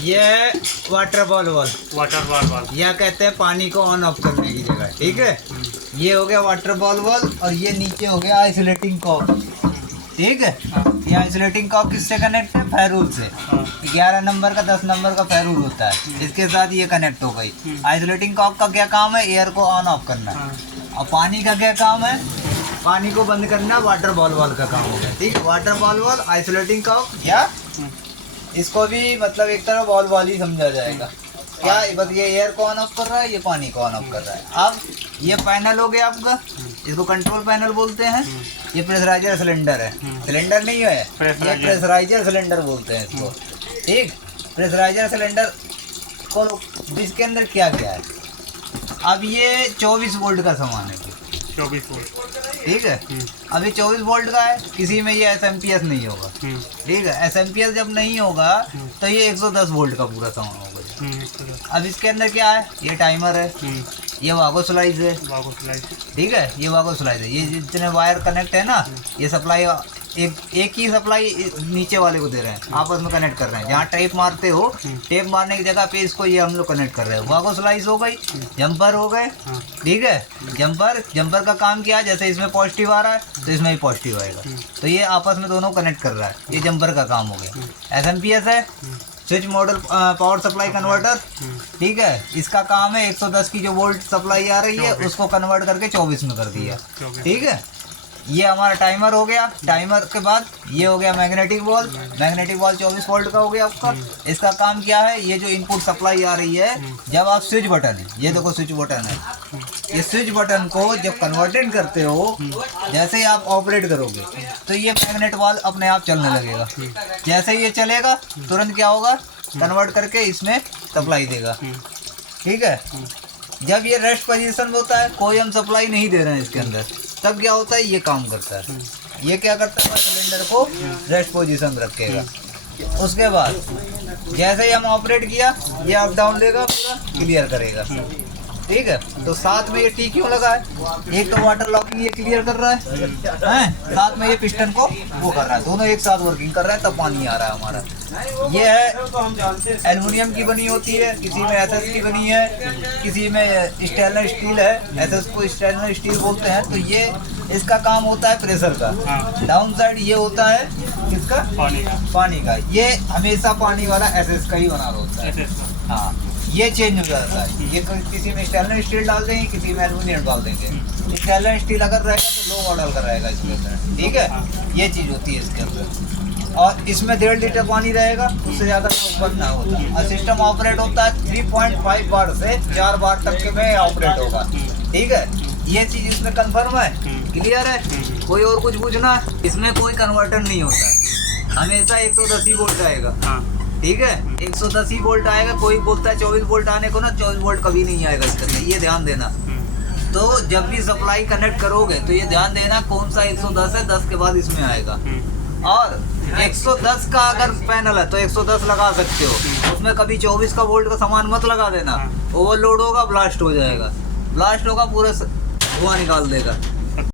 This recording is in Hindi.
ये वाटर बॉल या कहते हैं पानी को ऑन ऑफ करने की जगह, ठीक है। ये हो गया वाटर बॉल और ये नीचे हो गया आइसोलेटिंग कॉक, ठीक है। ये आइसोलेटिंग कॉक किससे कनेक्ट है? फेरूल से। 11 नंबर का 10 नंबर का फेरूल होता है, इसके साथ ये कनेक्ट हो गई। आइसोलेटिंग कॉक का क्या काम है? एयर को ऑन ऑफ करना। और पानी का क्या काम है? पानी को बंद करना। वाटर बॉल का काम हो गया, ठीक है। वाटर बॉल आइसोलेटिंग कॉक, या इसको भी मतलब एक तरह बॉल ही समझा जाएगा। क्या बस ये एयर को ऑन ऑफ कर रहा है, ये पानी को ऑन ऑफ कर रहा है। अब ये पैनल हो गया आपका, इसको कंट्रोल पैनल बोलते हैं। ये प्रेशराइजर सिलेंडर है, सिलेंडर नहीं है, ये प्रेशराइजर सिलेंडर बोलते हैं इसको, ठीक। प्रेशराइजर सिलेंडर को जिसके अंदर क्या क्या है? अब ये 24 वोल्ट का सामान है, 24 वोल्ट, ठीक है। अभी 24 वोल्ट का है, किसी में ये एसएमपीएस नहीं होगा, ठीक है। एसएमपीएस जब नहीं होगा तो ये 110 वोल्ट का पूरा सामान होगा। अब इसके अंदर क्या है? ये टाइमर है, ये वागो स्लाइस है, ठीक है। ये वागो स्लाइस है। ये जितने वायर कनेक्ट है ना, ये सप्लाई एक ही सप्लाई नीचे वाले को दे रहे हैं, आपस में कनेक्ट कर रहे हैं। जहाँ टेप मारते हो, टेप मारने की जगह पे इसको ये हम लोग कनेक्ट कर रहे हैं। वागो स्लाइस हो गई, जंपर हो गए, ठीक है। जंपर का काम क्या है? जैसे इसमें पॉजिटिव आ रहा है तो इसमें भी पॉजिटिव आएगा, तो ये आपस में दोनों कनेक्ट कर रहा है। ये जंपर का काम हो गया। एसएमपीएस है, switch model power supply converter, ठीक है। इसका काम है 110 की जो वोल्ट सप्लाई आ रही है उसको कन्वर्ट करके 24 में कर दिया, ठीक है। ये हमारा टाइमर हो गया। टाइमर के बाद ये हो गया मैग्नेटिक बॉल 24 वोल्ट का हो गया आपका। इसका काम क्या है? ये जो इनपुट सप्लाई आ रही है, जब आप स्विच बटन है, ये देखो स्विच बटन है, ये स्विच बटन को जब कन्वर्टेड करते हो, जैसे ही आप ऑपरेट करोगे तो ये मैग्नेट बॉल अपने आप चलने लगेगा। जैसे ही ये चलेगा तुरंत क्या होगा? कन्वर्ट करके इसमें सप्लाई देगा, ठीक है। जब ये रेस्ट पोजीशन होता है, कोई हम सप्लाई नहीं दे रहे हैं इसके अंदर, तब क्या होता है? ये काम करता है। ये क्या करता है? सिलेंडर को रेस्ट पोजीशन रखेगा। उसके बाद जैसे ही हम ऑपरेट किया, ये अप डाउन लेगा, पूरा क्लियर करेगा, ठीक है। तो साथ में ये टी क्यों लगा है? एक तो वाटर लॉकिंग ये क्लियर कर रहा है, साथ में ये पिस्टन को वो कर रहा है, दोनों एक साथ वर्किंग कर रहा है, तब पानी आ रहा है हमारा। ये है एल्युमिनियम की बनी होती है, किसी में एसएस की बनी है, किसी में स्टेनलेस स्टील है, एसएस को स्टेनलेस स्टील बोलते हैं। तो ये इसका काम होता है प्रेशर का। डाउन साइड ये होता है किसका? पानी का। ये हमेशा पानी वाला एसएस का ही बना होता है, हाँ। ये चेंज हो जाता है, ये किसी में स्टेनलेस स्टील डाल देंगे, किसी में एल्युमिनियम डाल देंगे। स्टेनलेस स्टील अगर रहेगा तो लो मॉडल का रहेगा इसके अंदर, ठीक है। ये चीज़ होती है इसके अंदर। और इसमें 1.5 लीटर पानी रहेगा, उससे ज़्यादा ऊपर ना होता। और सिस्टम ऑपरेट होता है 3.5 बार से 4 बार तक के में ऑपरेट होगा, ठीक है। ये चीज़ इसमें कंफर्म है, क्लियर है। कोई और कुछ पूछना? इसमें कोई कन्वर्टर नहीं होता है, हमेशा 110 ही वोल्ट आएगा, ठीक है। 110 ही वोल्ट आएगा। कोई बोलता है 24 वोल्ट आने को ना, 24 वोल्ट कभी नहीं आएगा इसके अंदर, ये ध्यान देना। तो जब भी सप्लाई कनेक्ट करोगे तो ये ध्यान देना कौन सा 110 है, 10 के बाद इसमें आएगा। और 110 का अगर पैनल है तो 110 लगा सकते हो, उसमें कभी 24 का वोल्ट का सामान मत लगा देना, ओवरलोड होगा, ब्लास्ट हो जाएगा, ब्लास्ट होगा, पूरा धुआं निकाल देगा।